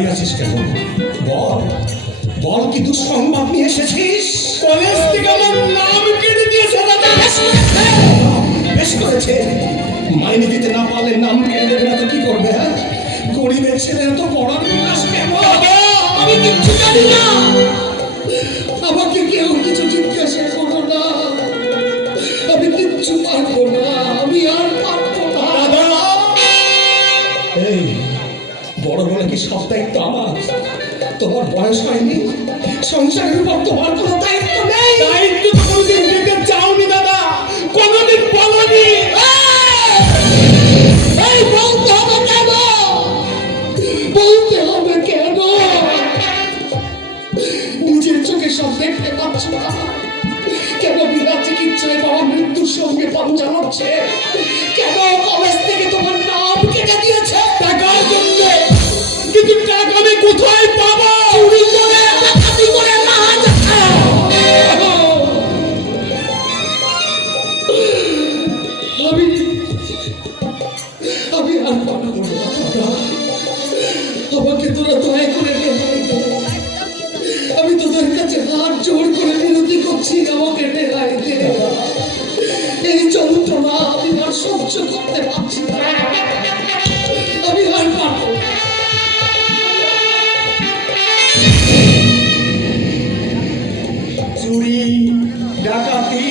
দাঁড়িয়ে আছিস কেন? বল বল, কি দুঃসংবাদ নিয়ে এসেছিস? কলেজ থেকে আমার নাম কেটে দিয়েছে দাদা। বেশ করেছে, মাইনে দিতে না পারলে নাম কেটে দেবে না তো কি করবে? হ্যাঁ, গরিবের ছেলে তো পড়ার ক্লাস কেন? আমি কিচ্ছু জানি না। আমাকে কেউ কিছু জিজ্ঞাসা করো না, আমি কিচ্ছু পারবো না, আমি আর পারবো না। দাদা, এই বড় বলে কি সব দায়িত্ব আমার? তোমার বয়স হয়নি, সংসারের উপর তোমার কোনো দায়িত্ব নেই। দায়িত্ব তো কোনোদিন দিতে চাওনি দাদা, কোনোদিন বলোনি। এই বলতে হবে কেন? বলতে হবে কেন? নিজের চোখে সব দেখতে পাচ্ছ না? কেন বিনা চিকিৎসায় বাবা মৃত্যুর সঙ্গে পাঞ্জা লড়ছে? কেন কলেজ থেকে তোমার নাম কেটে দিয়েছে? টাকার জন্য। কিন্তু টাকা আমি কোথায় পাবো? চুরি করে, ডাকাতি করে না। আমি আমি আর পারবো না দাদা। আমাকে তোরা দয়া করে রেহাই দে। আমি তোদের কাছে হাত জোড় করে বিনতি করছি, আমাকে রেহাই দে। এই যন্ত্রণা আমি আর সহ্য করতে পারছি না, আমি আর পারবো না। চুরি, ডাকাতি,